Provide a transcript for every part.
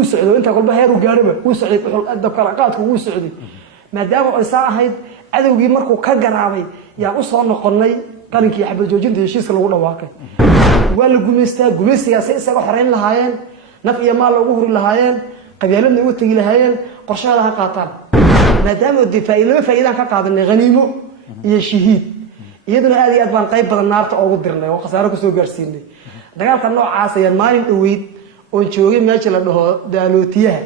وسعودي أنت قل بهير وجاربه وسعودي الدكتور قاتك وسعودي ما دام عيسى هيد عدو جي مركو كجرابي يا أصلا نقلني كان كي يحب الجوجين ده شيء سلوا له واقع ولا جميستا سياسة وحرين لهاين نفي مال وجهر لهاين قبيلنا يوتي لهاين قرشها لها قاتل ما دام الدفاع لما فإذا كقاعد غنيمه يشهيد iyaduna aad iyo aad baan qayb badan naarta ugu dirnay oo khasaaro ku soo gaarsiinay dagaalka noocaas ayaan maalin dhaweyd oo joogay meesha la dhaho daalootiyaha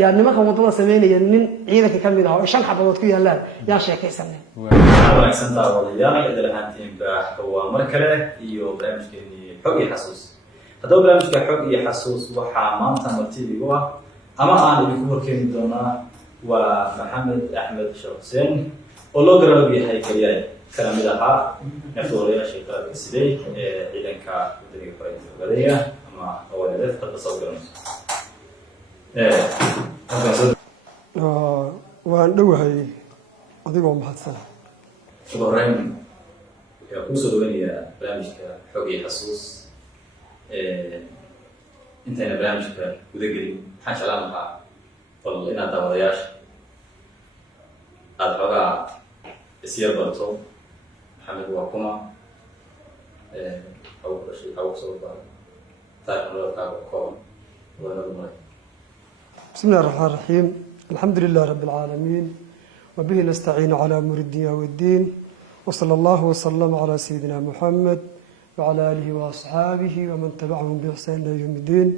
yaa nimanka wadada sameynaya nin ciidanka kamid ah oo shan xabadood ku yaalaan yaa sheekaysanay wanaagsan tahay walaalayaal dalahantiin baa waa mar kale iyo barnaamijkeeni xog iyo xasuus haddaba barnaamijka xog iyo xasuus waxaa maanta martidiigu ah ama aan idinku horkeeni doonaa waa maxamed axmed sheekh xuseen oo loo garab yahay kaliya كلام لها نفوريا شيء كلام سيدي إذا كا بدري قريت بدريا أما أول ذات قد تصور وندوهي أديكم محسن شبرين يقصد مني برامج كحقي حسوس أنت هنا برامج كودقري حاش علامها والله إن هذا وضياش هذا سير برضو محمد وحكومة أو شيء أو صوت تاكل ولا تاكل بسم الله الرحمن الرحيم الحمد لله رب العالمين وبه نستعين على أمور الدنيا والدين وصلى الله وسلم على سيدنا محمد وعلى آله وأصحابه ومن تبعهم بإحسان إلى يوم الدين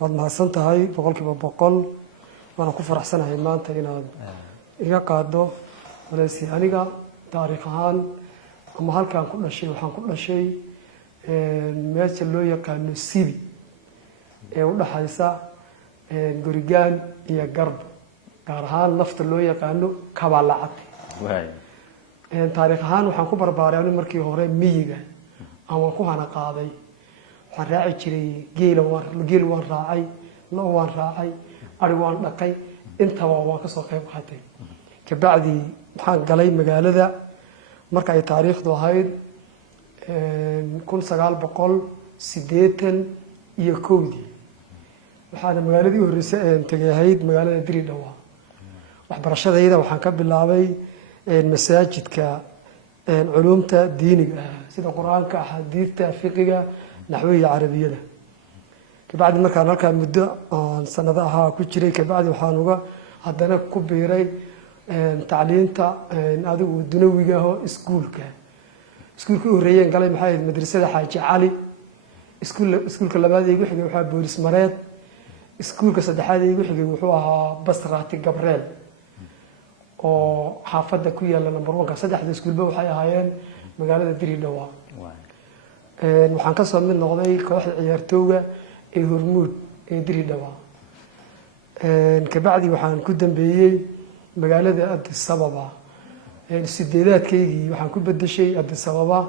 وهذا ما حسنت هاي بقولك بقول وأنا كفر أحسن هاي ما أنت هنا إيجا قادو وليس أنيقا تاريخهان أما هل كان كل شيء وحن كل شيء ماشي اللي يقال السيبي ولا حيسا جورجان هي قرب كارهان لفت اللي يقال كبالعات تاريخهان وحن كبر باريان مركي هوري ميجا أما كوهنا قاضي حراعي شري جيل وان راعي لو وان راعي أروان لقي أنت وان كسر قيم حتى كبعدي waxaan galay magaalada marka ay taariikhdu ahayd 1980 iyo kowdii waxaana magaaladii horeysay ee tagay ahayd magaalada Diridhawa waxbarashadayda waxaan ka bilaabay masaajidka culuumta diiniga sida quraanka xadiidta fiqiga naxwiga carabiyada kabacdi markaan halka muddo sanadaha ku jiray kabacdi waxaan uga haddana ku biiray تعليمتا هذا ودنويجا هو سكولك هوريين قال محايد مدرسة حاج علي سكولك لبعض يقول حاجة وحاب بوليس مريض سكولك صدحات يقول حاجة وحوها بصرات جبريل أو حافظة كويا لنا بروك صدح سكول بو حيا هايين مقالة Diridhawa وحن كسر من نقضي كواحد عيارتوجا هرمود Diridhawa كبعدي وحن كدم بيجي magaalada Addis Ababa sideedaadkeygii waxaan ku bedeshay Addis Ababa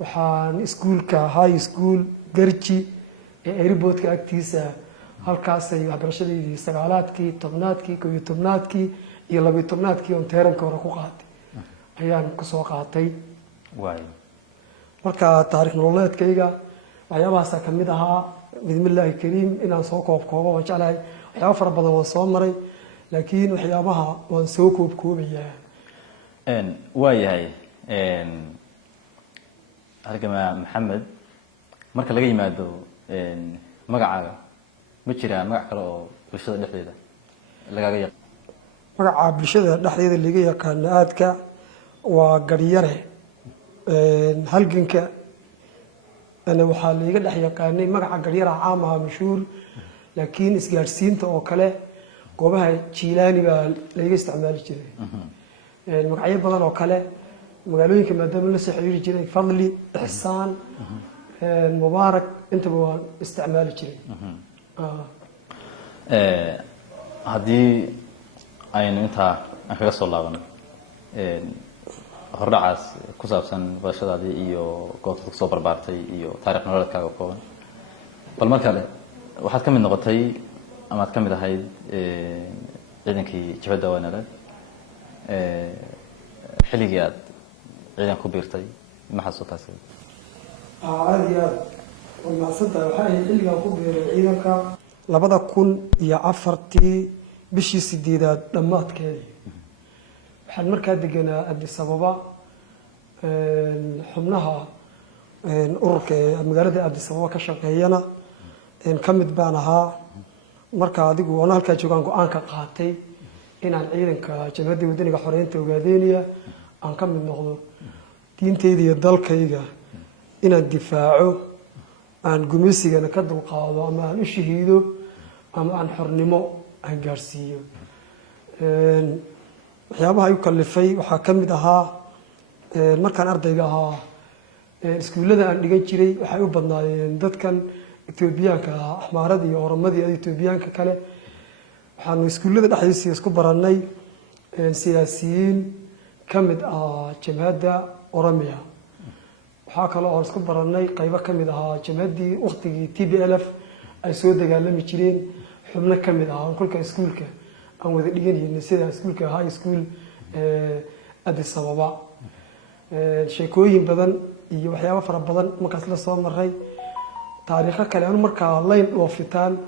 waxaan iskuulka high school Garji airportka agtiisa halkaas ay waxbarashadeedii sagaalaadkii tobnaadkii koob iyo tobnaadkii iyo laba iyo tobnaadkii oo teeranka hore ku qaatay ayaan ku soo qaatay marka taariikh nololeedkayga waxyaabahaas ka mid ahaa bismillaahi kariim inaan soo koobkoobo waan jeclahay waxyaabo fara badan waan soo maray لكن وحيابها وانسوكو بكوبيا وايهاي هلكما محمد marka laga yimaado magacaaga ma jiraan magac kale oo bulshada dhexdeeda lagaga yaqaan magaca bulshada dhexdeeda laga yaqaan aadka waa gariyare halganka ana waxa laga dhex yaqaanay magaca gariyara caam ah mashhuur laakiin isgaarsiinta oo kale goobaha jiilaani baa laga isticmaali jiray magacyo badan oo kale magaalooyinka maadaama la soo xiriiri jiray fadli ihsaan mubaarak intaba waa isticmaali jiray haddii aynu intaa aan kaga soo laabano hordhacaas ku saabsan barashadaadii iyo goobta soo barbaartay iyo taariikh nololeedkaaga kooban bal markale waxaad ka mid noqotay ama aad ka mid ahayd ciidankii jabhadda Waanalaad xilligii aad ciidan ku biirtay ma xasuustaas عادي والمعصدة وحاجة اللي أقول بعيدك 2004 bishii 8 dhammaadkeedii waxaan markaa deganaa Addis Ababa xubnaha ururka magaalada Addis Ababa ka shaqeeyana kamid baan ahaa marka adigu aan halka joogan go'aan ka qaatay inaan ciidanka Jamhadda Wadaniga Xoreynta Ogaadeniya aan ka mid noqdo diintayda iyo dalkayga inaan difaaco aan gumaysigana ka dulqaado ama aan u shahiido ama aan xornimo aan gaarsiiyo waxyaabaha ay kalifay waxa kamid ahaa markaan ardayga ahaa iskuulada aan dhigan jiray waxay u badnaayeen dadkan Etoobiyaanka ah Axmaarada iyo Oromadii iyo Etoobiyaanka kale waxaan iskuulada dhexdiisa isku baranay siyaasiyiin kamid ah Jamhadda Oromiya waxaa kale oo isku baranay qaybo kamid ah Jamhaddii waqtigii TPLF ay soo dagaalami jireen xubno kamid ah kulka iskuulka aan wada dhiganayeen sida iskuulka high school Addis Ababa sheekooyin badan iyo waxyaabo fara badan markaas la soo maray taariikho kale aan markaa line dhoofitaan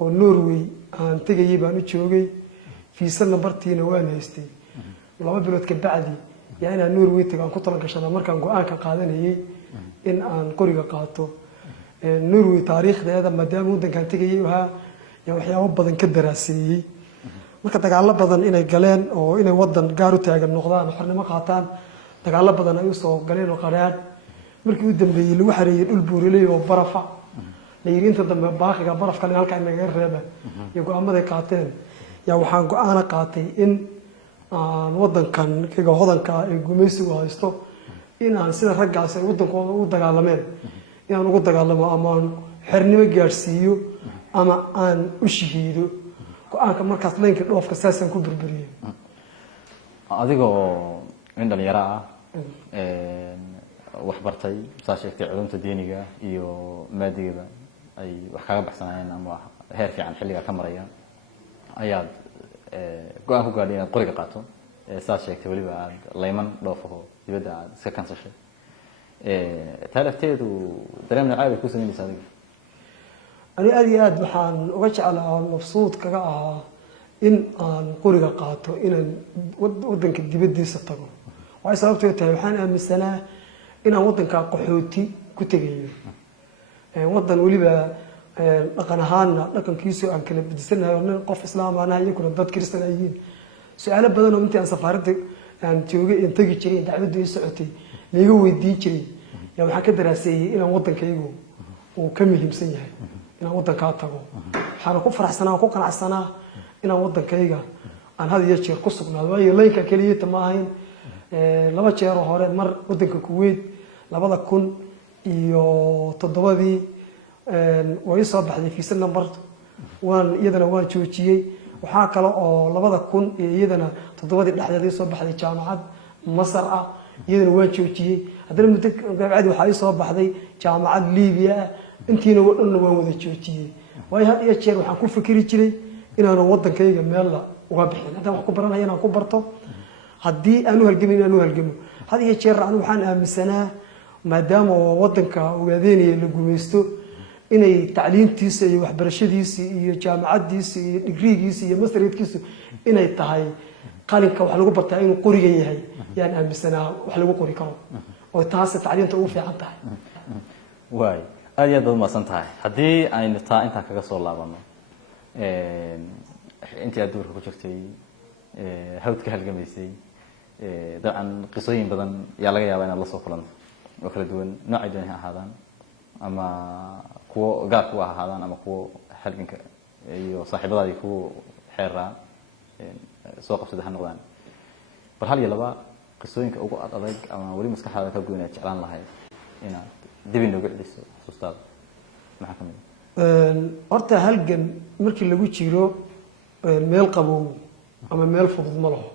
oo Norway aan tagayay baan u joogay fiisa nambartiina waan haystay 2 bilood ka bacdi yaa inaan Norway tagaan ku tala gashay markaan go'aan ka qaadanayay in aan qoriga qaato Norway taariikhdeeda maadaama wadankan tagayay waxa waxyaabo badan ka daraaseeyay marka dagaalo badan inay galeen oo inay wadan gaar u taagan noqdaan xornimo qaataan dagaalo badan ay u soo galeen oo qaraad markii uu dambeeyay lagu xareeyay dhul buuraley oo barafa la yiri inta dambe baaqiga barafka halka inaga reeba iyo go'aamada qaateen yaa waxaan go'aan qaatay in aan wadankan kaga hodanka ee gumaysigu haysto in aan sida raggaas ay wadankooda u dagaalameen in aan ugu dagaalamo ama aan xornimo gaarsiiyo ama aan u shahiido go'aanka markaas leenka dhoofka saasan ku burburiyay adigoo in dhalinyaro ah wax bartay saa sheegtay cilumta diiniga iyo maadiga ay wax kaga baxsanayeen ama heer fiican xilliga ka maraya ayaad go'aan ku gaadhay inaad qoriga qaato saa sheegtay waliba aad layman dhoofo dibadda aad iska kansashay talafteedu dareemna caadi ku sameynaysaa adiga أنا أدي أد وحن وجعل مبسوط كجاه إن عن قرية قاطو إن ودن كدبدي ستقو وعي سببته تهيحان أم السنة إن ودن كقحوتي كتجيه ودن ولي بقى لقناهنا لكن كيسو أن كنا بدسنا نقف إسلام أنا يكون ضد كريستيين سؤال بدنا أنت عن سفارتك أن تيجي إنتاج شيء دعوة السعودي ليجوا يدي شيء يعني حكى دراسي إن ودن كيجوا وكم يهم سنة إن ودن كاتبو حنا كفر حسنا وكوكنا حسنا إن ودن كيجا عن هذا يشير قصة نادوا يلاقي كلية تماهين لما شير وهارد مر ودن كويت لبضع كون يو تضبطي ويصبح في سنة برضه وان يدنا وان شوشيء وحاك له لبضع كون يدنا تضبطي الأحداث يصبح في جامعة مصر يدنا وان شوشيء هذا المتك قاعد وحي صبح في جامعة ليبيا انتي نقول وان وذا شوشيء وهي هذا يشير وحنكون فكري كذي إن أنا وضن كذي جميل وقابحين هذا وكبرنا هنا كبرته هدي أنو هالجميل أنو هالجميل هذا يشير عنه حنا من سنة ما دام وضن كوجاديني اللي جميستو inay tacliintiisa iyo waxbarashadiisa iyo jaamacadiisa iyo digrigiisa iyo masterkiisa inay tahay qalinka wax lagu bartaa inuu qoriga yahay yaan aaminsanaa wax lagu qori karo oo taas tacliinta ugu fiican tahay way aad ma san tahay hadii aynu taa inta kaga soo laabano intii aad duurka ku jirtay hawdka halgamaysay dabcan qisooyin badan yaa laga yaabaa inaad la soo kulanto oo kala duwan nooc ay ahaadaan ama kuwa gaar ku ahaadaan ama kuwa halganka iyo saaxiibadaadii ku xeeraa soo qabsada noqdaan bal hal iyo laba qisooyinka ugu adag ama wali maskaxdaada ka goynaa jeclaan lahayd inaad dib inoogu celiso xusuustaada maxaa kamid horta halgan markii lagu jiro meel qabow ama meel fudud ma laho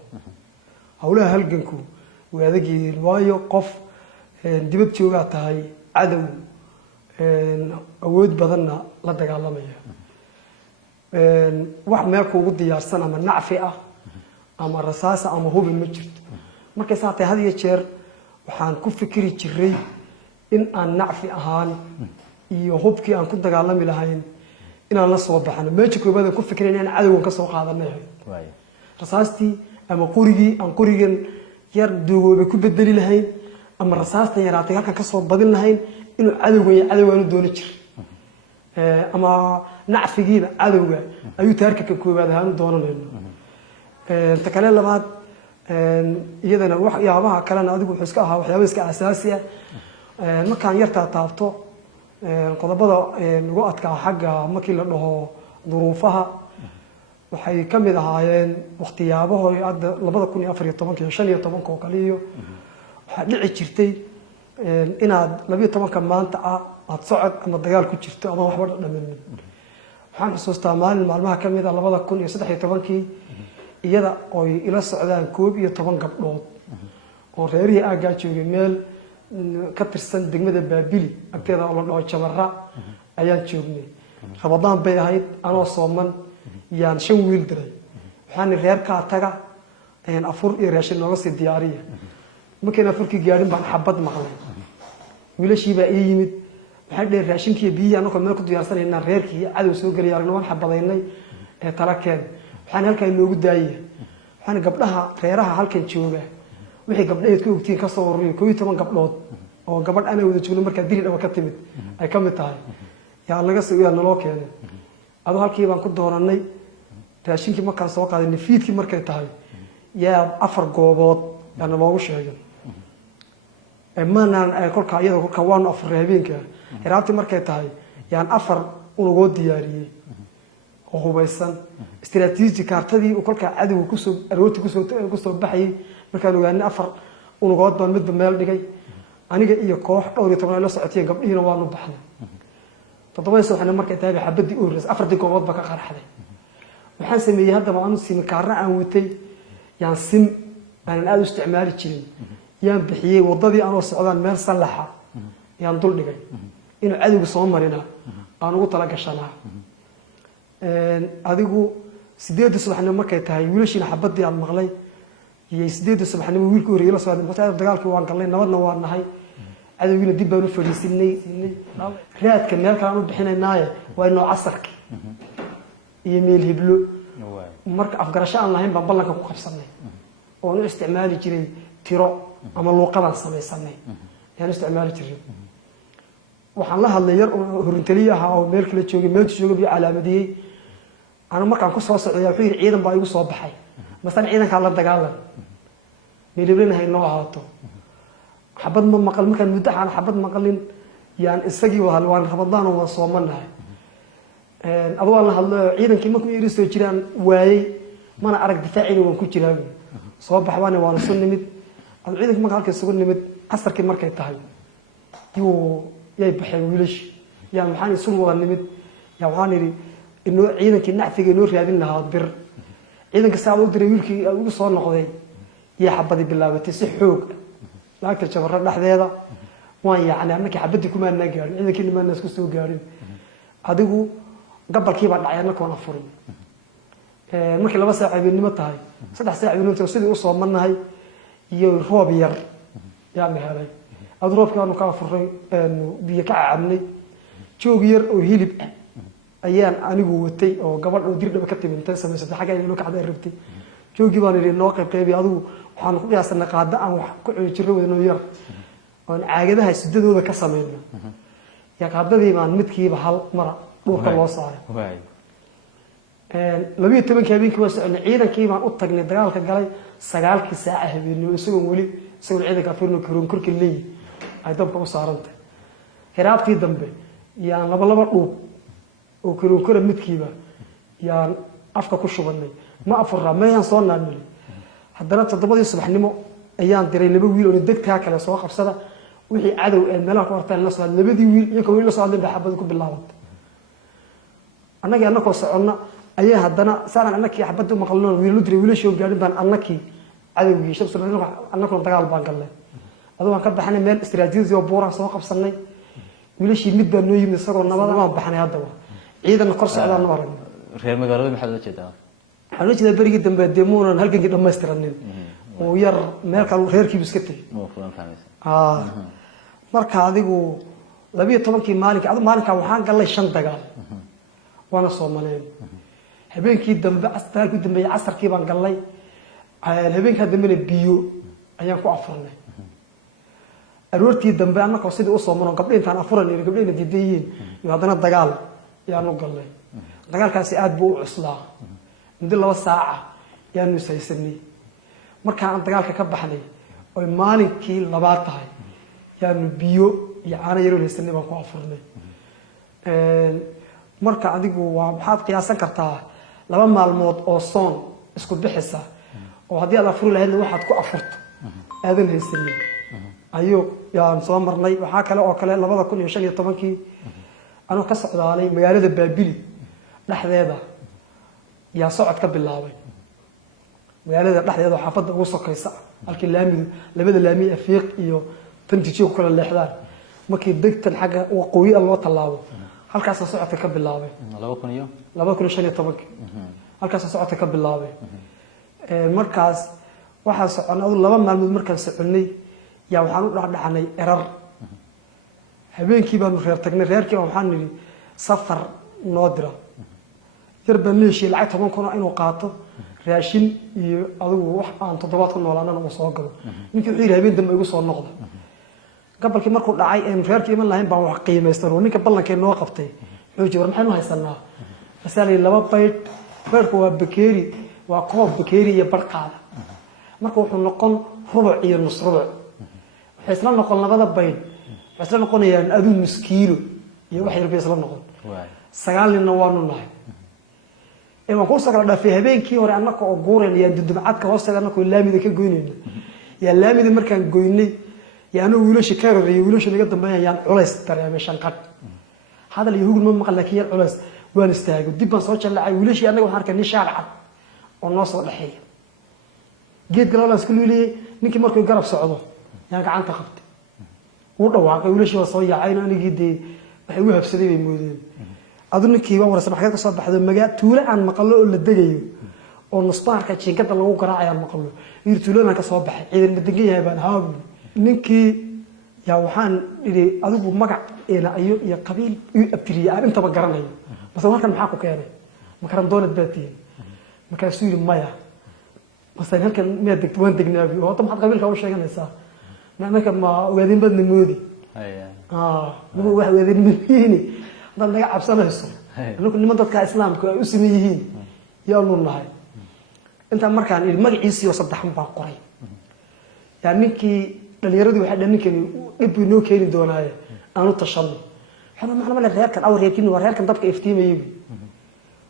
hawlaha halganku waa adag yihiin waayo qof dibad joogaa tahay cadow awood badanna la dagaalamaya wax meel kuugu diyaarsan ama nacfi ah ama rasaasa ama hubi ma jirto markay saatay had iyo jeer waxaan ku fikiri jiray in aan nacfi ahaan iyo hubkii aan ku dagaalami lahayn inaan la soo baxano meesha koobaad ku fikireen inaan cadowgan ka soo qaadanay rasaastii ama qurigii aan qurigan yar duugoobe ku bedeli lahayn ama rasaasta yaraatay halkan ka soo badin lahayn inuu cadowgan u dooni jir ama nacfigiina cadowga ayuu taarka ka koobaad ahaan u doonanayno ta kale labaad iyadana waxyaabaha kalena adigu wuxuu iska ahaa waxyaabo iska asaasi ah markaan yartaa taabto qodobada lagu adkaa xagga markii la dhaho duruufaha waxay ka mid ahaayeen waqtiyaabaho hadda 2014 iyo 15 oo kale iyo waxaa dhici jirtay inaad 12 maanta aad socod ama dagaal ku jirto ama waxba dhamayn waxaan xusuustaa maalmaha ka mid ah 2013 iyada oo ila socdaan 11 gabdhood oo reerihii aagaa joogay meel ka tirsan degmada Baabili agteeda oo la dhaho Jabara ayaan joognay Ramadaan bay ahayd anoo sooman yaan 5 wiil diray waxaan reerka taga afur iyo raashin nooga sii diyaariya markii afurkii gaarin baan xabad maqlay wiilashii baa ii yimid waxaan dheer raashinkii biyo anoo meel ku diyaarsanayna reerkii cadow soo galay aragna xabadaynay talakeen waxaan halkaan loogu daayay waxaan gabdhaha reeraha halkan jooga wixii gabdhaheed ku ogtiin ka soo ururiyo 12 gabdhood oo gabadh ana wada joogno marka diri dhawa ka timid ay ka mid tahay yaa laga soo yaa naloo keenay adoo halkii baan ku dooranay raashinkii markaan soo qaaday nifiidkii markay tahay yaa 4 goobood aan loogu sheegay maanaan ay kolka iyada kolka waan afar habeenka hiraabti markay tahay yaan 4 unugood diyaariyay oo hubaysan istiraatiiji kaartadii oo kolka cadow ku soo aroorti ku soo baxay markaan ogaanay 4 unugood baan midba meel dhigay aniga iyo koox dhowr iyo 10 la socotay gabdhiina waan u baxnay toddoba subaxna markay tahay xabadii oo ras 4 goobood ba ka qarxaday waxaan sameeyay hadaba aanu sim kaarna aan watay yaan sim aan aad u isticmaali jirin yaan bixiyay wadadii aan oo socdaan meel salaxa yaan dul dhigay inuu cadowga soo marina aan ugu tala gashanaa adigu 8 subaxna markay tahay wiilashiina xabadii aan maqlay iyo 8 subaxna wiilku horeeyay la soo aaday dagaalkii waan galnay nabadna waan nahay cadowgiina dib baan u fariisinay raadka meel kale aan u bixinaynaa waa inoo casarki iyo meel hiblo marka afgarasho aan lahayn baan ballanka ku qabsanay oo nu isticmaali jiray tiro ama luuqadan samaysanay yaan isticmaali jiray waxaan la hadlay yar oo horintaliye ah oo meel kale joogay meel joogay calaamadiyay ana markaan ku soo socday wuxuu yiri ciidan baa igu soo baxay masan ciidanka la dagaalan meelibna hayno ahaato xabad ma maqal markaan muddo aan xabad maqalin yaan isagii waan Ramadaan oo soomanahay adoo la hadlo ciidankii markuu yiri soo jiraan waayay mana arag difaacina waan ku jiraa soo baxwaana waan soo nimid ciidanka markaa halka soo nimid casarkii markay tahay yay baxay wiilash yaa waxaan isu wada nimid yaa waxaan yiri inoo ciidankii nacfiga inoo raadin lahaa bir ciidanka saad u diray wiilkii ugu soo noqday yaa xabadi bilaabatay si xoog laagta Jabara dhaxdeeda waan yaacnay annakii xabadii kuma aan gaarin ciidankii niman isku soo gaarin adigu gabalkii baa dhacay annakoo aan furin markii 2 saac habeenimo tahay 3 saac habeenimo sidii u soo marnahay iyo roob yar yaa mehelay adroobka aanu ka furay biyo ka caabnay joog yar oo hilib ayaan anigu watay oo gabadh oo dirdhaba ka timintay sameysay xaga inuu ka xaday rabtay joogi baan ilaa noo qayb adigu waxaan ku qiyaasnaa qaada aan wax ku jiro wadano yar oo caagadaha sidadooda ka sameeyna ya qaadadii baan midkiiba hal mar dhulka loo saaray 12 habeenkii waa socnay ciidankii baan u tagnay dagaalka galay 9 saac habeenimo isagoo wali ciidanka afirno karoon korkii leey ay dabka u saarantay hiraabtii dambe yaan laba dhuub oo karoon kora midkiiba yaan afka ku shubanay ma afurra meeyaan soo naadnay haddana 7 subaxnimo ayaan diray 2 wiil oo degtaa kale soo qabsada wixii cadow ee meelaha ku hortaan la soo 2 wiil iyo wiil la soo hadlay xabad ku bilaaway annagoo soconna ayaa haddana saaran annakii xabad u maqalno wiilu diray wiilashii gaarin baan annakii cadowgii shabsana annakoo dagaal baan galnay adoo aan ka baxnay meel istiraatiiji oo buura soo qabsanay wiilashii mid baa noo yimid isagoo nabad aan baxnay hadaba ciidan kor socdaan oo arag reer magaalada maxaa la jeedaa waxaan jeedaa berigi dambe deemoon halkii dhammaystiranin oo yar meel kale reerkii iska tagay marka adigu 12 maalinka waxaan galay 5 dagaal waana soomaleen habeenkii dambe dagaalkii dambeeyay casarkii baan galnay habeenkaa dambena biyo ayaan ku afurnay aroortii dambe annakoo sidii u soomano gabdho intaan afuran iyo gabdhayna diidayiin iyo haddana dagaal yaanu galnay dagaalkaasi aad buu u cuslaa muddo 2 saaca yaanu ishaysanay markaan dagaalka ka baxnay oo maalinkii labaad tahay yaanu biyo iyo caano yar oo haysanay baan ku afurnay marka adigu waa maxaad qiyaasan kartaa 2 maalmood oo soon isku bixisa oo haddii aad afuri lahaydna waxaad ku afurto aadan haysanay ayuu yaan soo marnay waxaa kale oo kale 2015 anoo ka socdaalay magaalada Baabili dhexdeeda yaa socod ka bilaabay magaalada dhexdeeda xaafadda ugu sokaysa halkii laamidu labada laami afiiq iyo tantijiyo kala leexdaan markii degtan xagga waqooyi loo talaabo halkaas socodka ka bilaabay 2015 halkaas socodka ka bilaabay markaas waxaan soconay 2 maalmood markaan soconay yaa waxaan u dhaxdhaxnay erar habeenkii baanu reer tagnay reerkii waxaan niri safar noo dira yar baan leeshii lacag 10 kun inuu qaato raashin iyo adigu wax aan 7 kun noolaanana uu soo galo ninkii wuxuu yiraahday dambe igu soo noqda gabalkii markuu dhacay ee reerkii iman lahayn baan wax qiimeystan oo ninka ballankee noo qabtay wuxuu joogar maxaynu haysanaa masalan 2 baydku waa bakeeri waa koob bakeeri iyo barqaada marka wuxuu noqon rubuc iyo nus rubuc waxay isla noqon 2 bayd waxay isla noqonayaan adu nus kiilo iyo wax yar bay isla noqon 9 nin waanu nahay waan ku soo kala dhaafay habeenkii hore annaka oo guureen iyo dudumcadka hoosteeda annaka laamida ka goynayna yaa laamida markaan goynay yaanu wiilasha ka rariyay wiilasha naga dambeeyaan culays dareemay shanqad hadal iyo hugul ma maqal laakiin culays waan istaago dib baan soo jallacay wiilashii annaga waxaan arkay shaar cad oo noo soo dhaxeey geed galaalas ku leeyay ninkii markuu garab socdo yaa gacanta qabtay uu dhawaaqay wiilashii waa soo yaacay anigii de waxay u habsaday bay moodeen aduninkii waa warsan xagga ka soo baxdo magaa tuula aan maqallo oo la degayo oo nusbaarka jinkada lagu garaacay aan maqallo ir tuulana ka soo baxay ciidan madangan yahay baan haab ninkii yaa waxaan iri adigu magac ina ayo iyo qabiil uu abtiriya aan intaba garanayo bas halkan maxaa ku keenay ma karan doonad baatiin marka suu yiri maya bas halkan ma degto waan degnaabi oo tam had qabiilka u sheeganaysaa marka ma ogaadin badna moodi ma wax ogaadin miini dad naga cabsanayso anku niman dadka islaamka ay u sameeyeen yaa nu nahay inta markaan iri magaciisa oo 3 baa qoray yaa ninkii dhalinyaradu waxay dhaninkani dib inoo keeni doonaaye aanu tashano xana macna la reerkan aw reerkin waa reerkan dadka iftiimayay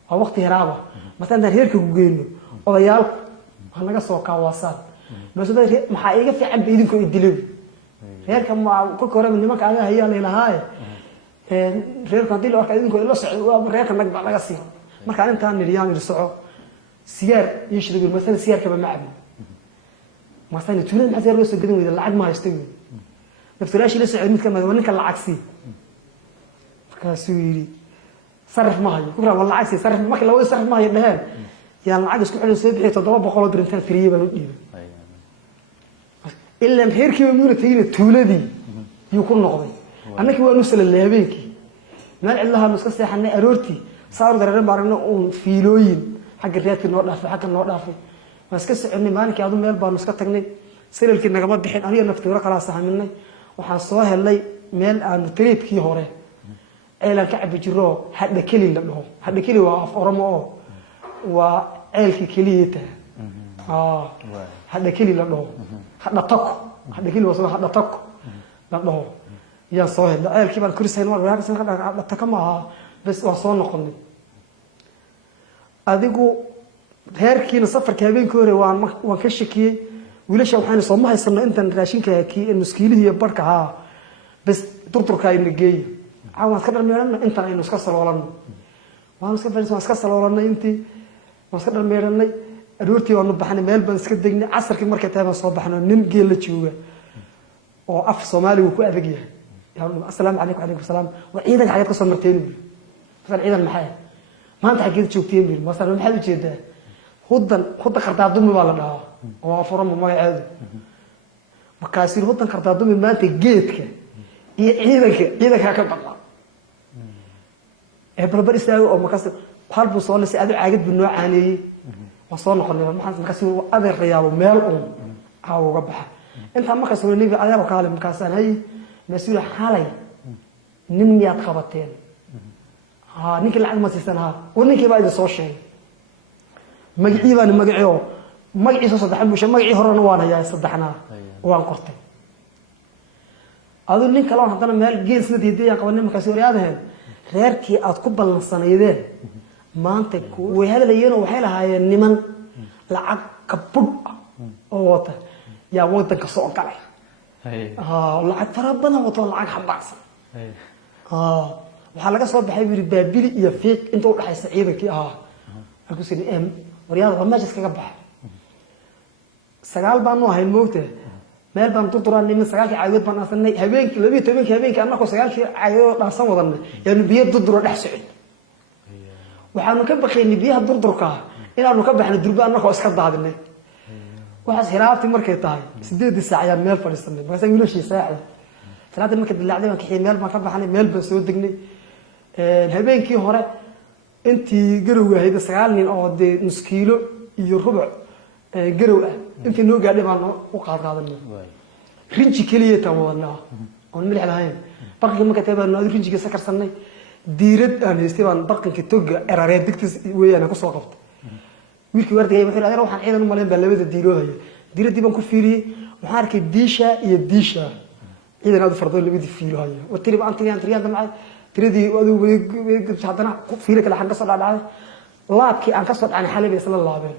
waa waqti haraaba maanta reerka ku geeyno odayaal waxa naga soo kaawasaan masada maxaa iga fiican idinku idilay reerka ma ku koray nimanka aan hayaan ilaahay reerka hadii la arko idinku ila socdo waa reerka nag baa laga sii marka intaan niriyaan ir soco sigaar iyo shidoo mesela sigaar kaba macbi مثلا تقولين حتى يروح يسجدون إذا العقد ما يستوي نفترض شيء لسه عندك كمان ولا كلا عكسي كاسويري صرف معي كبر والله عكسي صرف ما كلا صرف معي بهان يعني العقد اسكو حلو سيد حيت تضرب بقول برنتين فريه بنودي إلا مهير كي يمون تيجي تولدي يكون نقضي أنا كي ونوصل اللي هبينكي ما لها مسكسي حنا أرورتي صار درنا بارنا فيلوين حق الريات النور لافي حق النور لافي iska soconay maalintii aad meel baan iska tagnay siralkii nagama bixin aniga naftiira kala sahaminay waxaan soo helay meel aan tariibkii hore eelan ka cabi jiro hadda keli la dhaho hadda keli waa af oromo waa eelkii keliyada hadda keli la dhaho hadda tako hadda keli waa hadda tako la dhaho yaa soo helay eelkii baan kurisayn war wanaagsan hadda tako ma bas waa soo noqonay adigu heerkiina safarka habeenkii hore waan ka shakiyay wiilasha waxaan soo ma haysano intan raashinka kii nuskiilihi iyo barka ha bas turturka ay nagay caawan ka dhalmeerana intan aynu iska saloolan waan iska saloolanay intii waan iska dhalmeeranay aroortii waanu baxnay meel baan iska degnay casarkii markay tahay soo baxnay nin geel la jooga oo af Soomaaliga ku adag yahay assalaamu alaykum alaykum salaam wa ciidan xayad ka soo marteen fadal ciidan maxay maanta xageed joogteen bil masal maxay u jeedaa hudan qardaadumi baa la dhahaa oo afurama magaceedu markaasii hudan qardaadumi maanta geedka iyo ciidanka ka badla balbar istaago oo markaas halbu soo lisay aad caagid buu noo caaneeyay waan soo noqonay markaas adeer rayaabo meel uga baxa inta markaas oo nabi adeer kaale markaas aan hay mas'uul xalay nin miyaad qabateen ninkii lacag ma siisan ninkii baa idin soo sheegay magacii baan magaciisa saddex bulsho magacii horena waan hayaa saddexna waan qortay adu nin kale hadana meel geesna diidayaan qabanay markaas wariyaadeen reerkii aad ku ballansanaydeen maanta way hadlayeen oo waxay lahaayeen niman lacag ka bud oo wata yaa wadanka soo galay lacag fara badan wato lacag xabaarsan waxaa laga soo baxay wiil baabili iyo fiiq inta u dhaxaysa ciidankii halku sinay wariyaada meesha kaga baxay sagaal baan ahayn moogta meel baan durduran niman sagaalkii caawid baan asanay habeenkii 12 habeenkii annako sagaalkii caawid dhaasan wadanay yaanu biyo durduro dhex socod waxaanu ka baqaynay biyaha durdurka inaanu ka baxno durba annako iska daadinay waxaas hiraabti markay tahay 8 saac ayaan meel fadhiisanay markaas wiilashii saacada salaada markay dilaacday baan kixii meel baan ka baxnay meel baan soo degnay habeenkii hore intii garow ahayd 9 nin oo nus kiilo iyo rubuc garow intii noo gaadhay baan u qaadanay rinji kaliya tawadna oo milix lahayn barqi markay taabaan rinjiga sakarsanay diirad aan haystay baan barqinka toga erareed digtis weeyaan ku soo qabtay wiilkii wardigay wuxuu yiraahdaa waxaan ciidan u maleyn baa labada diiloohaya diiradii baan ku fiiriyay waxaan arkay diisha iyo diisha ciidan aad fardo labada fiiloohaya oo tirib aan tiriyaan damcay tiradii adigu hadana ku fiilay kala xan ka soo dhacday laabkii aan ka soo dhacnay xalay isla laabeen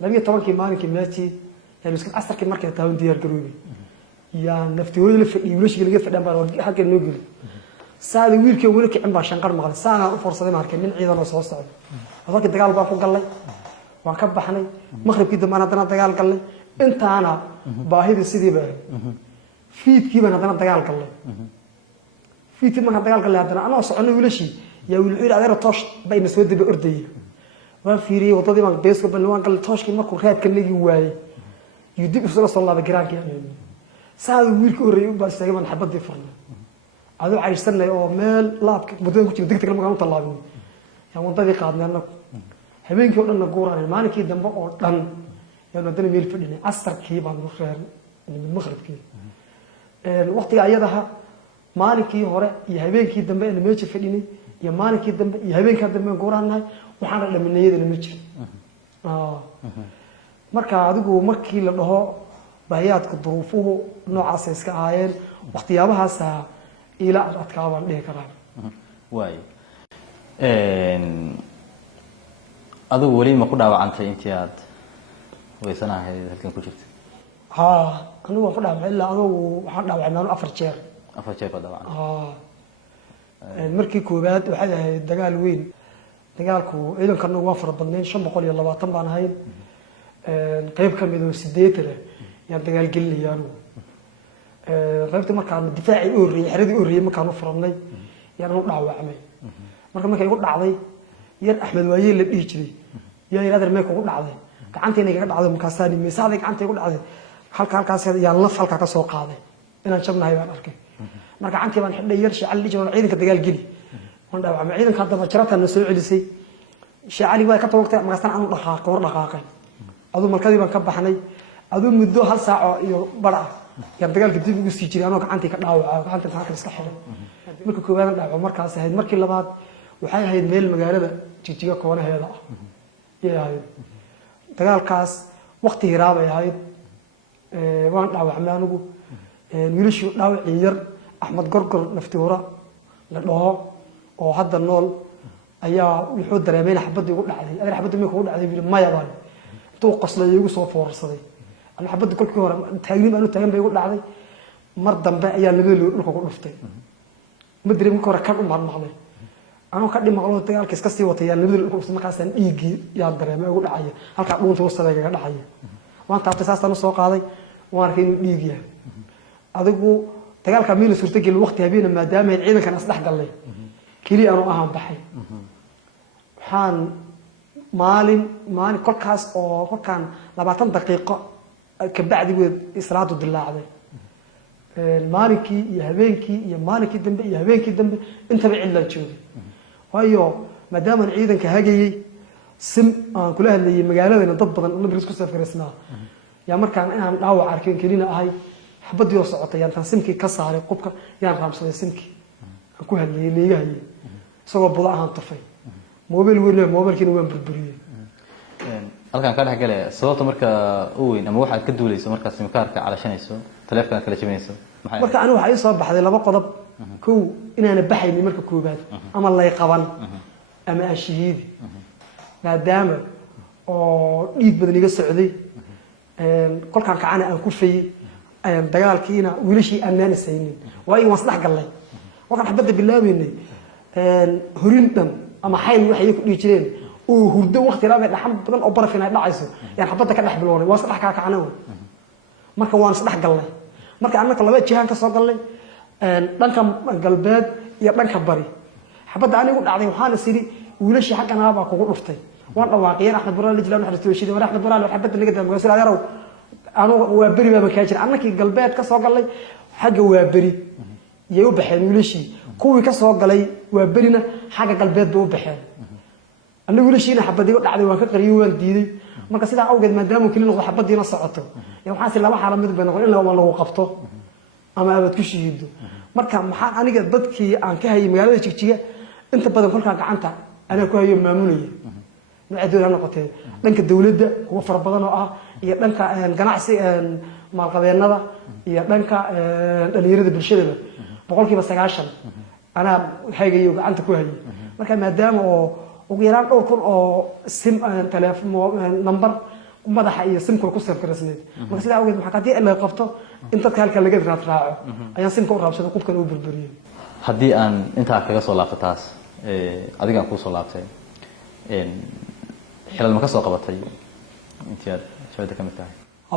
12 maalinkii meeshii isku asarkii markay tahay diyaar garoobay yaa naftooyada la fadhiyo wiilashii laga fadhan baan halka noo geli saada wiilkii weli kicin baa shanqar maqlay saana u fursaday markay nin ciidan oo soo socdo halka dagaal baan ku galay waan ka baxnay maqribkii dambe hadana dagaal galay intaana baahida sidii baa fiidkii baan hadana dagaal galay fiidkii markaan dagaal galay hadana anoo soconay wiilashii yaa wiil adeer toosh bayna soo dib ordayay waan fiiriyay wadadii baan beeska banwaan galay tooshkii markuu raadka nagi waayay yudib isla soo laabay garaanka saad wiilka horeeyay baa isaga man xabadii furnay adoo caysanay oo meel laabka muddo ku jira degdeg markaan u talaabay yaa wadadii qaadnay habeenkii oo dhan guuranay maalinkii dambe oo dhan yaa wadada meel fadhinay asarkii baan u reer maqribkii waqtiga ayadaha maalinkii hore iyo habeenkii dambe ee meesha fadhinay iyo maalinkii dambe iyo habeenkii dambe guuranay waxaan dhaminayada ma jiro marka adigu markii la dhaho baahiyaadka duruufuhu noocaas iska ahaayeen waqtiyabahaas ila adkaa baan dhihi karaa waay adigu wali ma ku dhaawacantay intii aad weysanahay halkan ku jirtay anigu waan ku dhaawacay ilaa adigu waxaan dhaawacnaa 4 jeer ba dhaawacnaa markii koobaad waxay ahayd dagaal weyn dagaalku ciidankana waa fara badnay 520 baan ahayd qayb ka mid ah 8 yaan dagaal gelinayaan qaybta markaan difaaci u horeeyay xeradii u horeeyay markaan u furanay yaan u dhaawacmay markay igu dhacday yar Axmed Waaye la dhigi jiray yaa yiraahdaa meeku ugu dhacday gacanteena iga dhacday markaasaan meesaaday gacantay igu dhacday halkaas yaan la falka ka soo qaaday inaan jabnahay baan arkay marka gacantii baan xidhay yar shacal dhigi jiray ciidanka dagaal geli waan dhaawacmay ciidanka hadda jaratan soo celisay shacali way ka toogtay markaasaan aan dhaqaaqay aduu markadii baan ka baxnay aduu muddo hal saac iyo bara yaan dagaalka dib ugu sii jiray anoo gacantii ka dhaawaca gacanta ka iska xiray markii koowaad dhaawac markaas ahayd markii labaad waxay ahayd meel magaalada Jigjiga koonaheeda yahay dagaalkaas waqti hiraab ay ahayd waan dhaawacmay anigu wiilashii dhaawacii yar Axmed Gorgor naftiura la dhaho oo hadda nool ayaa wuxuu dareemay xabadii ugu dhacday adeer xabadii ma ku dhacday wiil maya baan intuu qoslay igu soo foorsaday ana xabadii kolkii hore taagan bay ugu dhacday mar dambe ayaa labada dhulka ku dhuftay ma dareemin kor ka maqnay anoo ka dhimaqlo dagaalka iska sii watay labada dhulka ku dhuftay markaas aan dhiigi yaa dareemay ugu dhacay halka dhuunta wasada kaga dhacay waan taabtay saasana soo qaaday waan arkay inuu dhiig yahay adigu dagaalka meel suurtagal waqti habeen maadaama ciidankan asdhax galay kali aanu ahaan baxay waxaan maalin kolkaas oo kolkaan 20 daqiiqo ka bacdi salaadu dilaacday maalinkii iyo habeenkii dambe iyo habeenkii dambe intaba cilla joogay waayo maadaama ciidanka hagayay sim aan kula hadlayay magaaladana dad badan oo nabris ku safraysnaa yaa markaan inaan dhaawac arkin kelina ahay xabadii oo socotay yaan simkii ka saaray qubka yaan raamsaday simkii aan ku hadlayay leeyahay isagoo buda ahaan tufay موبيل ولا موبيل كنا وين بربريه halkan ka dhax galay sababta marka uu weyn ama waxa ka duulayso marka simkaarka calashanayso telefoonka kala jabinayso marka anigu waxa ay soo baxday laba qodob koow inaana baxayni marka koobaad ama lay qaban ama ashiid maadaama oo dhiig badan iga socday kolkaan kacana aan ku fayay dagaalkiina wiilashii ammaanayeen way waan saddex galay waxaan xabada bilaabeynay horin dhan ama xayl waxay ku dhijireen oo hurdo waqti raabay dhaxan badan oo baraf inay dhacayso yaan xabada ka dhex bilownay waa saddex ka kacana marka waan saddex galnay marka annaka laba jihaan ka soo galnay dhanka galbeed iyo dhanka bari xabada anigu dhacday waxaan isiri wiilashii xaqana baa kugu dhuftay waan dhawaaqiyay Axmed Buraal Lijlaan waxa rastooshida war Axmed Buraal xabada laga dambeeyay sida yarow anu waa bari baa ka jira annaki galbeed ka soo galnay xagga waa bari iyo u baxeen wiilashii kuwii ka soo galay waa barina xagga galbeed buu u baxeen anigu wiilashiina xabadii u dhacday waan ka qariyay waan diiday marka sidaa awgeed maadaama kaliya noqdo xabadiina socoto ee waxaan si laba xaalad mid bay noqon in lagu qabto ama aad ku shiido marka maxaan aniga dadkii aan ka hayay magaalada Jigjiga inta badan kolkaan gacanta ana ku hayo maamulaya nooceedu noqotay dhanka dawladda kuwa far badan oo ah iyo dhanka ganacsi maalqabeennada iyo dhanka dhalinyarada bulshada boqolkiiba 90 ana haygayo gacanta ku hayay marka maadaama oo ugu yaraan dhowr kun oo sim telefoon number madaxa iyo simka ku safraysneed marka sidaa awgeed waxa kadii la qabto in dadka halka laga raaco ayaan simka u raabsaday qofkan uu burburiyay haddii aan intaa kaga soo laabto taas adiga aan ku soo laabtay xilal ma ka soo qabatay intii aad shaqada ka mid tahay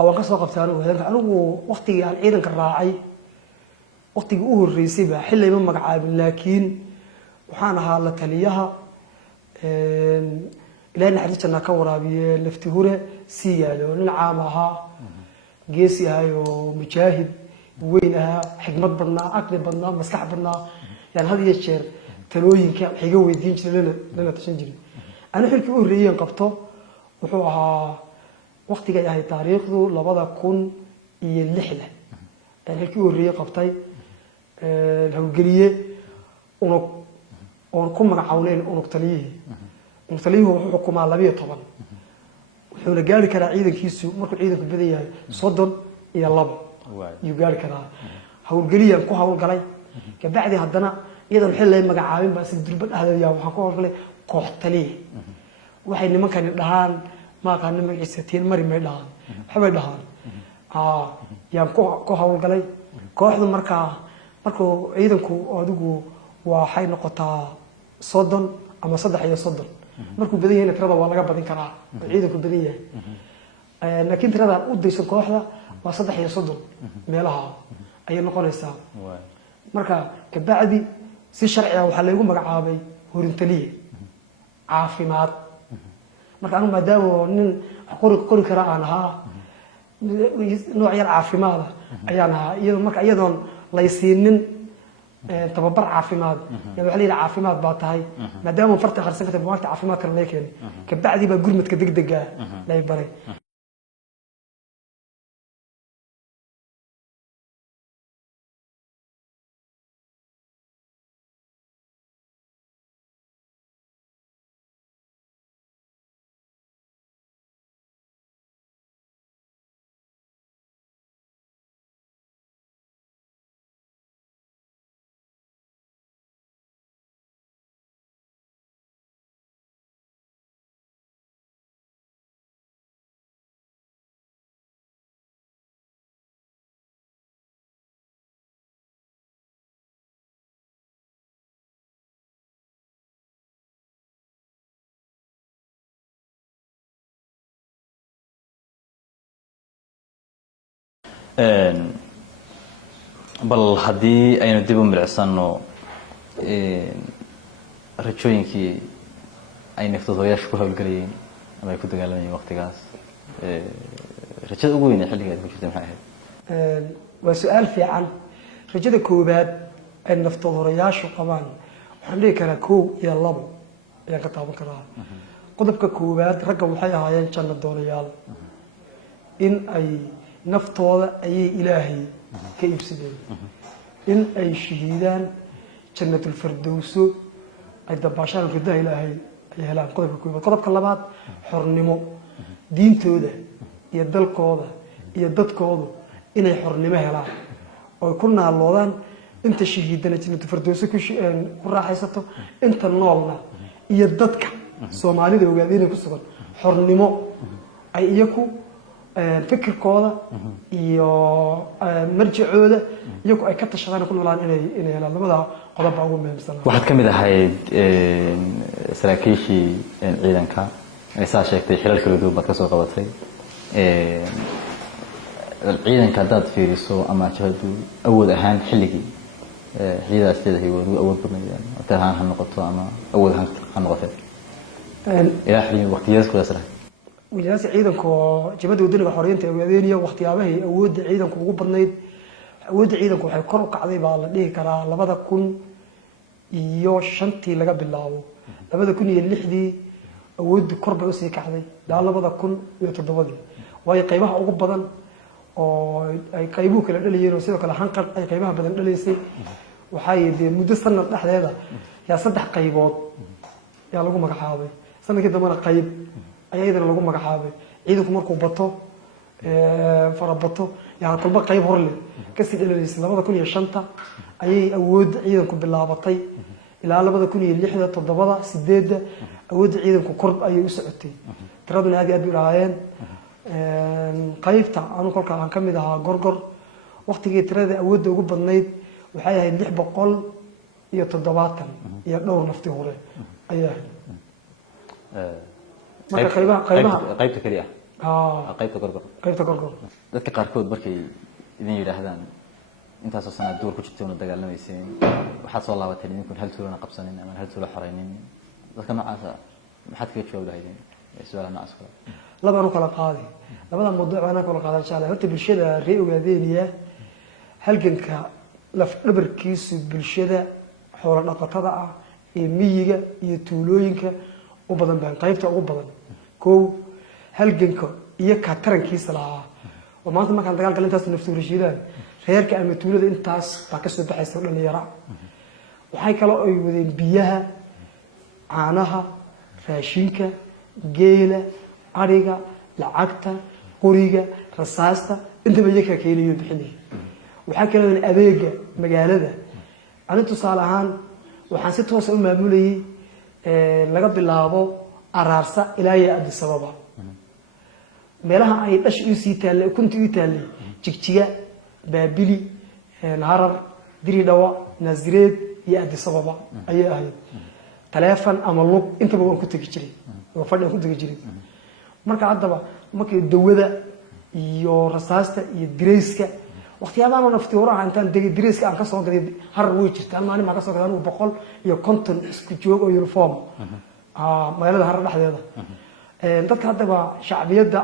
waan ka soo qabtay anigu waqtigii aan ciidanka raacay waqtigii uu horeysay baa xilay ma magacaabin laakiin waxaan ahaa la taliyaha ilaahay naxariisana ka waraabiye lafti hore si yaalo nin caam ahaa geesi ahayo mujaahid weyn ahaa xigmad badnaa aqli badnaa maskax badnaa yaan had iyo jeer talooyinka xiga weydiin jiray lana tashan jiray ana xilkii u horeeyay qabto wuxuu ahaa waqtiga ay taariikhdu 2006 xilkii u horeeyay qabtay hawgeliye oo ku magacawneen unug taliyuhu wuxuu xukumaa 12 wuxuu la gaari karaa ciidankiisu markuu ciidanku badan yahay 32 iyo gaari karaa hawlgeliyan ku hawlgalay ka bacdi haddana iyadan xil ay magacaabin baa si durbad ahdeeyaa waxaan ku hawlgalay koox taliye waxay nimankan dhahaan ma aqaan magaciisa tiin mari may dhahaan waxbay dhahaan yaan ku hawlgalay kooxdu markuu ciidanku adigu waxay noqotaa 30 ama 33 markuu badan yahay tirada waa laga badin karaa ciidanku badan yahay laakiin tirada u daysan kooxda waa 33 meelaha ay noqonaysaa marka ka bacdi si sharci ah waxa lagu magacaabay horintaliye caafimaad marka anu maadaama nin qori kara aan ahaa nooc yar caafimaad ayaan ahaa iyadoo marka iyadoon laysiinin tababar caafimaad yaa waxa la yiraahdaa caafimaad baa tahay maadaama farta qarsan ka tababarta caafimaadka la keenay ka bacdi baa gurmadka degdega la baray bal haddii aynu dib u milicsano rajooyinkii ay naftoodayaasha ku hawlgalayeen ama ay ku dagaalamayeen waqtigaas rajada ugu weyn ee xilliga ay ku jirtay maxay ahayd waa su'aal fiican rajada koobaad ay naftoodayaashu qabaan waxaan dhihi karaa 1 iyo 2 ayaan ka taaban karaa qodobka koowaad ragga waxay ahaayeen janno doonayaal in ay naftooda ayay ilaahay ka iibsadeen in ay shahiidaan jannatul firdawso ay dabaashaan ridaha ilaahay ay helaan qodobka koowaad qodobka labaad xornimo diintooda iyo dalkooda iyo dadkooda inay xornimo helaan oo ku naaloodaan inta shahiidana jannatul firdawso ku raaxaysato inta noolna iyo dadka Soomaalida ogaadeen ku sugan xornimo ay iyaku fikirkooda iyo marjicooda iyagu ay ka tashadaan ku noolaan inay helaan labada qodob ugu muhiimsan waxaad ka mid ahayd saraakiishii ciidanka ay saa sheegtay xilal kala duwan baad ka soo qabatay ciidanka haddaad fiiriso ama jihadu awood ahaan xilligii xilliyadaas leedahay awood badnayaan tahaan ha noqoto ama awood ahaan ha noqotay ilaa xilli waqtiyadas kula saray wiilasha ciidanka jabada wadaniga xoreynta ogaadeenaya waqtiyaabahay awoodda ciidanku ugu badnayd awoodda ciidanku waxay kor u kacday baa la dhihi karaa 2005 laga bilaabo 2006 awooddu kor bay u sii kacday ilaa 2007 way qaybaha ugu badan oo ay qaybuhu kala dhaliyeen oo sidoo kale hanqad ay qaybaha badan dhaleysay waxay yideen muddo sanad dhexdeeda yaa 3 qaybood yaa lagu magacaabay sanadkii dambana qayb ayadana lagu magacaabay ciidanku markuu bato farabato yaa kulba qayb hor leh ka sii dhaleysay 2005 ayay awood ciidanku bilaabatay ilaa 2006 7 8 awood ciidanku kor ayay u socotay tiraduna aad u raayeen qaybta aanu kolka aan kamid ahaa gorgor waqtigii tirada awoodda ugu badnayd waxay ahayd 670 iyo dhowr nafti hore ayaa marka qaybta kaliya qaybta gorgor dadka qaarkood markay idin yiraahdaan intaasoo sanad duur ku jirtay oo dagaalamayseen waxaad soo laabatay idinku hal tuulana qabsanin ama hal tuulo xoreynin dadka noocaas maxaad kaga jawaab lahaydeen su'aalaha noocaas kale labaan kala qaadi labada mawduuc baan kala qaadan insha Allah horta bulshada reer ogaadeenaya halganka laf dhabarkiisu bulshada xoolo dhaqatada ah ee miyiga iyo tuulooyinka u badan baan qaybta ugu badan koow halganka iyo ka tarankiisa lahaa oo maanta markaan dagaal galintaas naftu rashiidaan reerka ama tuulada intaas baa ka soo baxaysa dhalinyaro waxay kala ay wadeen biyaha caanaha raashinka geela ariga lacagta qoriga rasaasta inta bayaka keenayo bixinay waxa kale oo adeega magaalada aan tusaale ahaan waxaan si toos ah u maamulayay laga bilaabo Araarsa ilaa iyo Addis Ababa meelaha ay dhash u sii taallay kunti u taallay jigjiga baabili harar diri dhawa Nazireed iyo Addis Ababa ayay ahayd telefoon ama lug intaba waan ku tagi jiray oo fadhiyo ku tagi jiray marka haddaba markay dawada iyo rasaasta iyo direyska waqtiyadan nafti horaha intaan degay direyska aan ka soo gaday har way jirtaan maalin ma ka soo gadan 150 isku joog oo uniform magaalada har dhaxdeeda dadka haddaba shacbiyada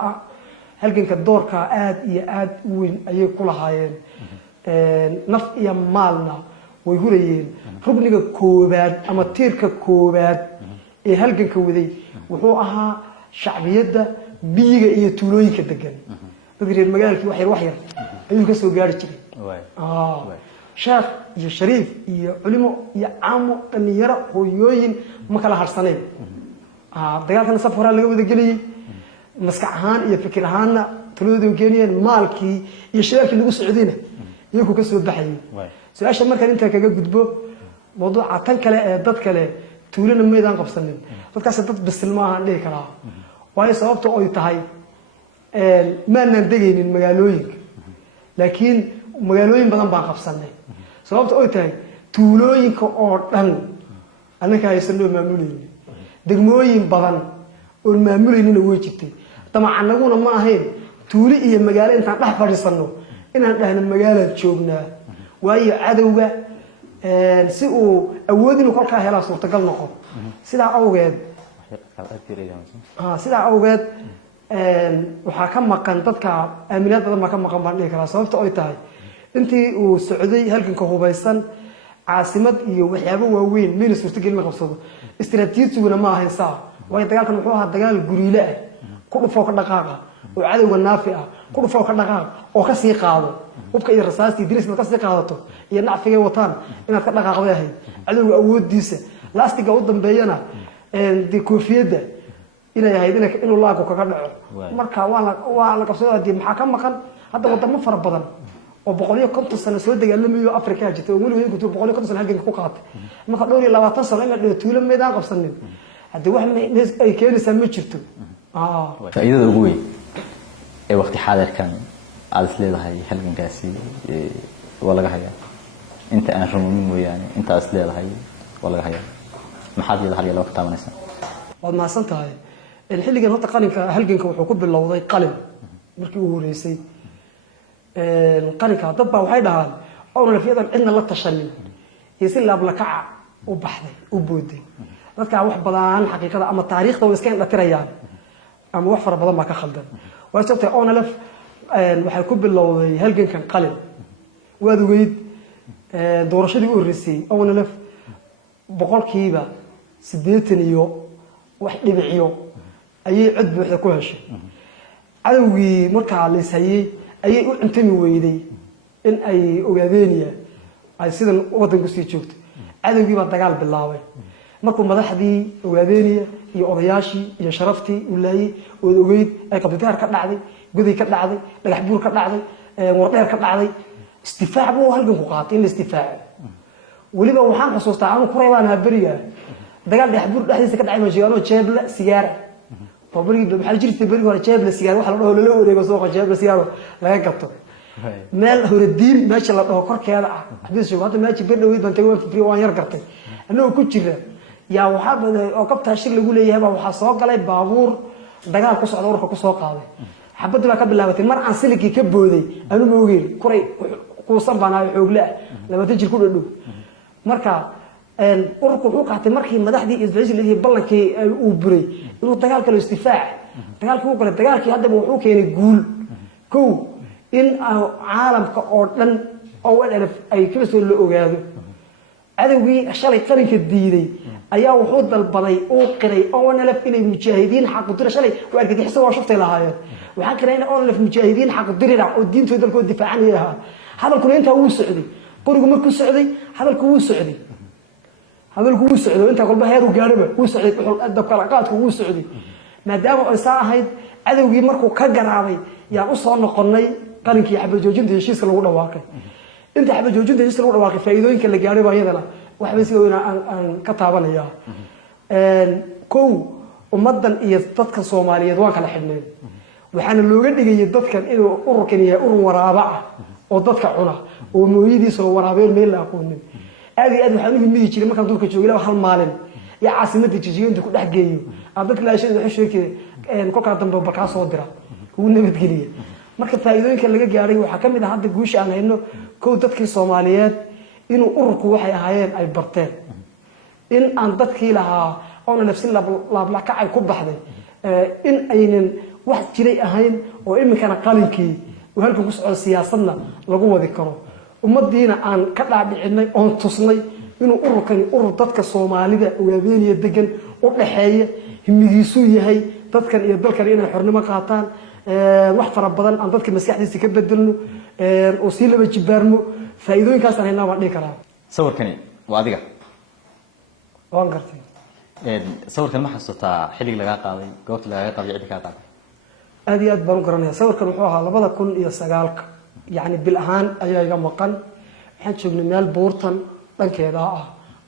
halganka doorka aad iyo aad u weyn ayay ku lahaayeen naf iyo maalna way hurayeen rubniga koobaad ama tiirka koobaad ee halganka waday wuxuu ahaa shacbiyada biyiga iyo tuulooyinka degan dad reer magaalkii wax yar ayuu ka soo gaari jiray sheekh iyo shariif iyo culimo iyo caamo dhalinyaro hooyooyin ma kala harsaneen dagaalkan saf hore laga wada geliyay maskax ahaan iyo fikir ahaanna taloodu keeniyeen maalkii iyo shirarkii lagu socdayna iyagu ka soo baxayay su'aasha markaan inta kaga gudbo mawduuca tan kale ee dad kale tuulana meedaan qabsanin dadkaas dad bisil ma ahan dhigi karaa waayo sababta oo ay tahay maanan degaynin magaalooyinka laakiin magaalooyin badan baan qabsanay sababta oo ay tahay tuulooyinka oo dhan anaka aysan loo maamulaynin degmooyin badan oo maamulaynin way jirtay tamacanaguna ma ahayn tuuli iyo magaalo intaan dhex fadhiisano inaan dhahno magaalada joognaa waayo cadawga si uu awood inuu kolkaa helaa suurtagal noqon sidaa awgeed waxaa ka maqan dadka aaminaad badan baa ka maqan baan dhihi karaa sababta ay tahay intii uu socday halganka hubaysan caasimad iyo waxyaabo waaweyn meel suurtagelin la qabsado istiraatiijiguna ma ahayn saa way dagaalkan wuxuu ahaa dagaal guriile ah ku dhufo ka dhaqaaqa oo cadawga naafi ah ku dhufo ka dhaqaaq oo ka sii qaado hubka iyo rasaastii dirisna ka sii qaadato iyo nacfiga wataan inaad ka dhaqaaqday ahayd cadawga awoodiisa laastiga u dambeeyana de koofiyada inay ahayd inuu laagu kaga dhaco marka waa la qabsadaa dib maxaa ka maqan hadda wadamo fara badan oo 150 sano soo dagaalamayo Afrika jirta oo waliba ku 150 sano halkan ku qaatay marka dhowr iyo 20 sano in la dhigo tuulo meedaan qabsanin hadda wax ay keenaysaa ma jirto faa'iidada ugu weyn ee waqti xaadirkan aad isleedahay halgankaasi waa laga hayaa inta aan rumayn mooyaane inta aad isleedahay waa laga hayaa maxaad yeelahay loo kataabanaysaa waad maasan tahay xilligan horta qalinka halganka wuxuu ku bilowday qalin markii uu horeysay qalinka dad baa waxay dhahaan oo lafiyadan cidna la tashanin iyo si laab la kaca u baxday u booday dadka wax badan xaqiiqada ama taariikhda way iska indhatirayaan ama wax fara badan ma ka khaldan way sabtay oo nalaf waxay ku bilowday halgankan qalin waad weyd doorashadii u horeysay oo nalaf boqolkiiba 80 iyo wax dhibiciyo ayay cid buuxda ku heshay cadawgii markaa la isayay ayay u intami weyday in ay ogaadeenaya ay sidan wadanku sii joogto cadawgii baa dagaal bilaabay markuu madaxdii ogaadeenaya iyo odayaashii iyo sharaftii u laayay oo ogeyd ay qabditaar ka dhacday guday ka dhacday dhagax buur ka dhacday wardheer ka dhacday istifaac buu halgan ku qaatay in la istifaaco waliba waxaan xusuustaa aan ku reebaan bariga dagaal dhagax buur dhexdiisa ka dhacay majigaano jeebla sigaar bariga maxaa jirtay bariga hore jeebla sigaar waxa la dhaho la wareego soo jeebla sigaar laga gato meel hore diin meesha la dhaho korkeeda ah hadii soo hadda meesha bir dhaweyd baan tagay waan yar gartay anoo ku jira yaa waxa baday oo qabta shir lagu leeyahay waxa soo galay baabuur dagaal ku socda urka ku soo qaaday xabadu baa ka bilaabatay mar aan siligii ka booday anu ma ogeyn kuray ku sanbanaay xoog la 20 jir ku dhadhow marka urku wuxuu qaatay markii madaxdii Israa'iil ballankii uu buray inuu dagaal kale istifaac dagaalkii uu galay dagaalkii hadda wuxuu keenay guul kow in caalamka oo dhan oo ay kala soo la ogaado cadawgii shalay qarinka diiday ayaa wuxuu dalbaday oo qiray oo nalaf inay mujaahidiin xaq dir shalay waa argagixisay oo shaftay lahaayeen waxaan qiray in oo nalaf mujaahidiin xaq dirira oo diintooda dalkooda difaacanaya hadalku inta uu socday qorigu markuu socday hadalku uu socday inta qalba heer uu gaaraba uu socday wuxuu adab kala qaadku uu socday maadaama ay saahayd cadawgii markuu ka garaabay yaa u soo noqonay qalinkii xabad joojinta heshiiska lagu dhawaaqay inta xabad joojinta heshiiska lagu dhawaaqay faa'iidooyinka la gaaray baayadana waxba si weyn aan ka taabanaya kow ummadan iyo dadka Soomaaliyeed waan kala xidhnay waxaana looga dhigay dadkan inuu ururkan yahay urur waraaba ah oo dadka cuna oo mooyadiisa loo waraabeen meel la aqoonin aad waxaan ugu midi jiray markaan dulka joogay hal maalin ya caasimadda jijiyeenta ku dhex geeyo dadka la sheegay waxa sheekay kolka dambe barka soo dira uu nabad geliya marka faa'iidooyinka laga gaaray waxa kamid ah hadda guusha aan hayno kow dadkii Soomaaliyeed inuu ururku waxay ahaayeen ay barteen in aan dadkii lahaa oo nafsin la kacay ku baxday in aynan wax jiray ahayn oo imikana qalinkii oo halka ku socdo siyaasadna lagu wadi karo ummadiina aan ka dhaadhicinay oo tusnay inuu ururkan urur dadka Soomaalida ogaadeenaya degan u dhaxeeya himigiisu yahay dadkan iyo dalkan inay xornimo qaataan wax fara badan aan dadka maskaxdiisa ka bedelno oo si laba jibaarmo faa'iidooyinkaas aan haynaa waan dhigi karaa sawirkani waa adiga waan gartay sawirkan ma xasuutaa xilliga laga qaaday goobta laga qaaday cid ka qaaday aad iyo aad baan u garanayaa sawirkan wuxuu ahaa 2009 يعني بالأهان أيها مقن حن شغل مال بورتن دنكيدا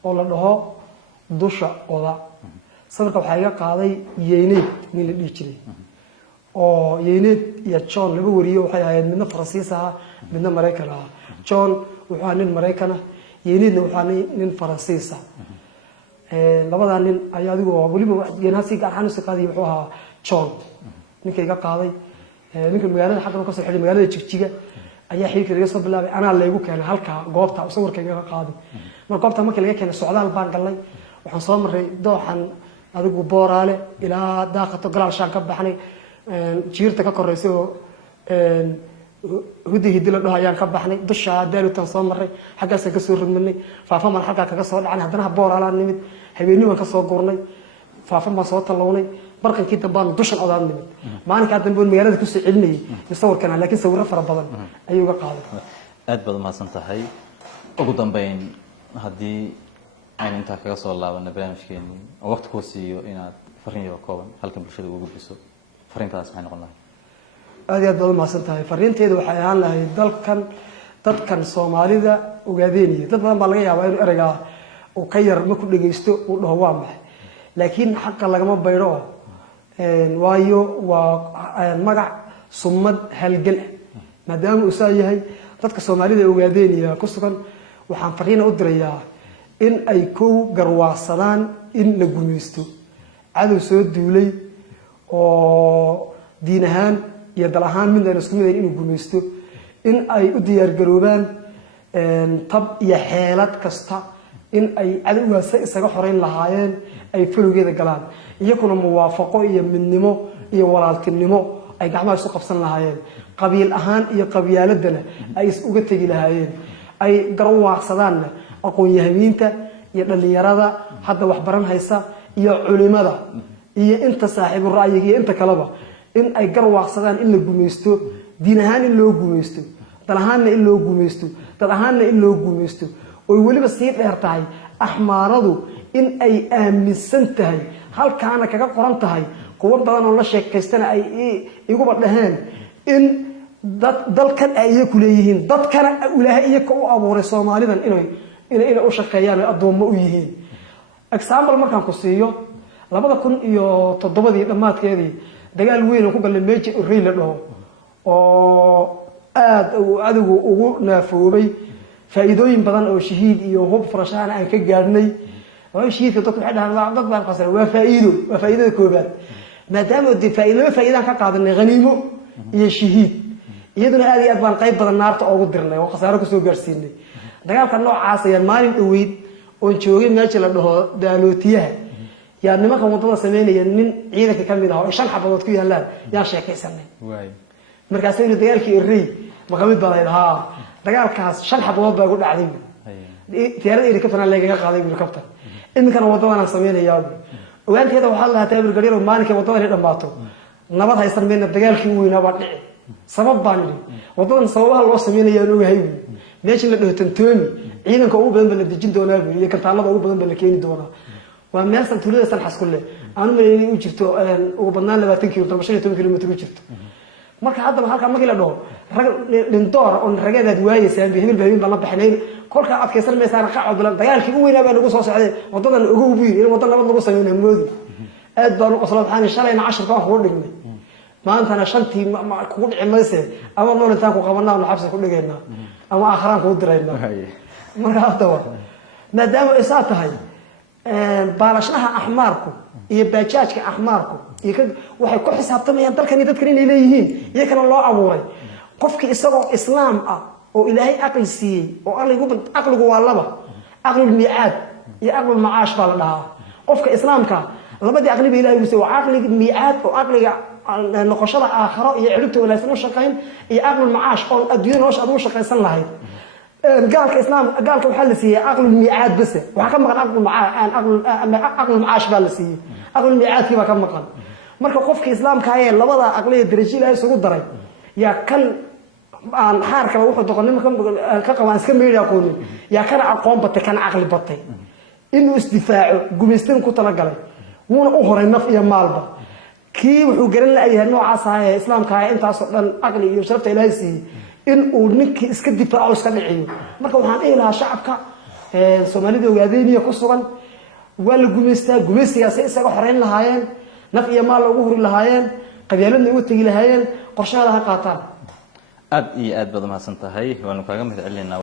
oo la dhaho dusha oda sawirka waxa iga qaaday yeynid min la dhigi jiray oo yeynid iyo John laba wariyo waxay ahayd midna Faransiis ah midna Mareykan ah John wuxuu nin Mareykan ah yeynidna wuxuu nin Faransiis ah labada nin ayaa adigu waliba jeenaasi gaar ahaan si qaadi wuxuu ahaa John ninka iga qaaday ninka magaalada xaqna ka soo xidhay magaalada Jigjiga ayaa xilka laga soo bilaabay ana leeyahay keenay halka goobta sawirka iga qaaday mar goobta markii laga keenay socdaal baan galnay waxaan soo maray dooxan adigu booraale ilaa daaqato galaal shan ka baxnay jiirta ka koreysay hudi hidi la dhaho ayaan ka baxnay dusha daalutan soo maray xaggaasaan ka soo rudmanay faafaman xaggaa kaga soo dhacnay haddana booraalaan nimid habeenimo ka soo gurnay faafaman soo talawnay barqankii dambaan dushan odaan nimid maalinkaa dambe magaalada kusoo celinayay sawirkan laakiin sawirro fara badan ayuu uga qaaday aad baad umahadsan tahay ugu dambeyn haddii aynu intaa kaga soo laabana barnaamijkeeni oo waqti kuu siiyo inaad fariin yaro kooban halkan bulshada ugu gudbiso fariintaas maxay noqon lahay aad iyo aad baad umahadsan tahay fariinteedu waxay ahaan lahayd dadkan soomaalida ogaadeynaya dad badan baa laga yaabaa inuu ereygaa uu ka yar ma ku dhegaysto uu dhaho waa maxay laakiin xaqa lagama baydho waayo waa magac sumad halgan maadaama uu saa yahay dadka soomaalida ogaadeynaya ku sugan waxaan fariina u dirayaa in ay kow garwaaqsadaan in la gumaysto cadow soo duulay oo diin ahaan iyo dal ahaan mid aan isku mid ahayn inuu gumaysto in ay u diyaar garoobaan tab iyo xeelad kasta in ay cadowgaas isaga xoreyn lahaayeen ay falowgeeda galaan iyaguna muwaafaqo iyo midnimo iyo walaaltinimo ay gacmaha isu qabsan lahaayeen qabiil ahaan iyo qabyaaladana ay is uga tegi lahaayeen ay garwaaqsadaanna aqoon-yahamiinta iyo dhallinyarada hadda waxbaran haysa iyo culimada iyo inta saaxiibu ra'yiga iyo inta kaleba in ay garwaaqsadaan in la gumaysto diin ahaan in loo gumaysto dal ahaanna in loo gumaysto dad ahaanna in loo gumaysto oy weliba sii dheer tahay axmaaradu in ay aaminsan tahay halkaana kaga qoran tahay kuwo badan oo la sheekaystana ay iguba dhaheen in dalkan ay iyaku leeyihiin dadkana ilaahay iyaka u abuuray soomaalidan inay u shaqeeyaan ay addoommo u yihiin example markaan ku siiyo 2007 dhammaadkeedii dagaal weyn oo ku galay meeji urey la dhaho oo aad adigu ugu naafoobay faa'iidooyin badan oo shahiid iyo hub farashaan aan ka gaarnay oo shahiidka dadku waxay dhahaan dad baan qasray waa faa'iidada koobaad maadaama uu faa'iidaan ka qaadanay qaniimo iyo shahiid iyaduna aad iyo aad baan qayb badan naarta ugu dirnay oo khasaaro kusoo gaarsiinay dagaalka noocaas ayaan maalin dhaweyd oon joogay meesha la dhaho daalootiyaha yaa nimanka wadada sameynaya nin ciidanka ka mid ah oo 5 xabadood ku yaalaan yaa sheekaysanay markaas ay dagaalkii irrey maqamid baa lahaa dagaalkaas 5 xabadood baa ku dhacday tiyarada iri ka fanaan leeyahay qaaday helicopter iminkana wadada sameynayaa ogaanteeda waxaa la hataa gariiro maalinka wadada dhamaato nabad haysan meena dagaalkii weynaa baa dhici sabab baan yiri wadadan sababaha loo sameeyo aan ogahay meesha la dhaho tantoomi ciidanka ugu badan baa la dejin doonaa iyo kantaanada ugu badan baa la keeni doonaa waa meel santuulada san xaskulle aanu meelay u jirto ugu badnaan 20 kilomitir 15 kilomitir u jirto marka hadda halka markii la dhaho rag lindoor oo ragadeed waayaysan bihimil baan la baxnayn kolka adkaysan meesaan qacad bilan dagaalkii ugu weynaa baa lagu soo socday wadadan ugu weyn in wadada nabad lagu sameeyo moodi aad baan u qoslo waxaan shalayna 10 ka ku dhignay maantana shantii ku dhicmayse ama noolintaan ku qabanaa xabsi ku dhigaynaa ama aakhiraan ku diraynaa marka hadda maadaama ay saa tahay baalashaha ahmaarku iyo baajaajka ahmaarku iyo waxay ku xisaabtamayaan dalkan dadkan inay leeyihiin iyagana loo abuuray qofkii isagoo islaam ah oo ilaahay aqli siiyay oo aqligu waa laba aqlul mi'aad iyo aqlul macaash baa la dhahaa qofka islaamka labadii aqli bay ilaahay u siiyay aqliga mi'aad oo aqliga noqoshada aakhiro iyo ciribta wanaagsan u shaqeyn iyo aqlul macaash oo adduunyo nolosha aad u shaqeysan lahayd قالك إسلام قالك وحل سيه عقل الميعاد بس وحكم مقال عقل المعاش بالسيه عقل الميعاد كيف كم مقال مركب قفك إسلام كاين لبضع عقلية درجية لا يسقط دري يا كان عن حركة وحد تقولين كقوان اسكمل يقولون يا كان عقوم بط كان عقل بطي إنه استدفاع جمستين كتلا قلي ونا أخر النف يا مالبا كيف وجرنا أي نوع عصاية إسلام كاين أنت أصلا عقلي يشرفت إلى سيه in uu ninkii iska difaaco iska dhiciyo marka waxaan ilaha shacabka Soomaalida ogaadeenaya ku sugan waa la gumeystaa gumeysigaas isaga xoreyn lahaayeen naf iyo maal ugu huri lahaayeen qabyaaladna ugu tagi lahaayeen qorshaha qaataan aad iyo aad baad mahadsan tahay waanu kaaga mahad celinaa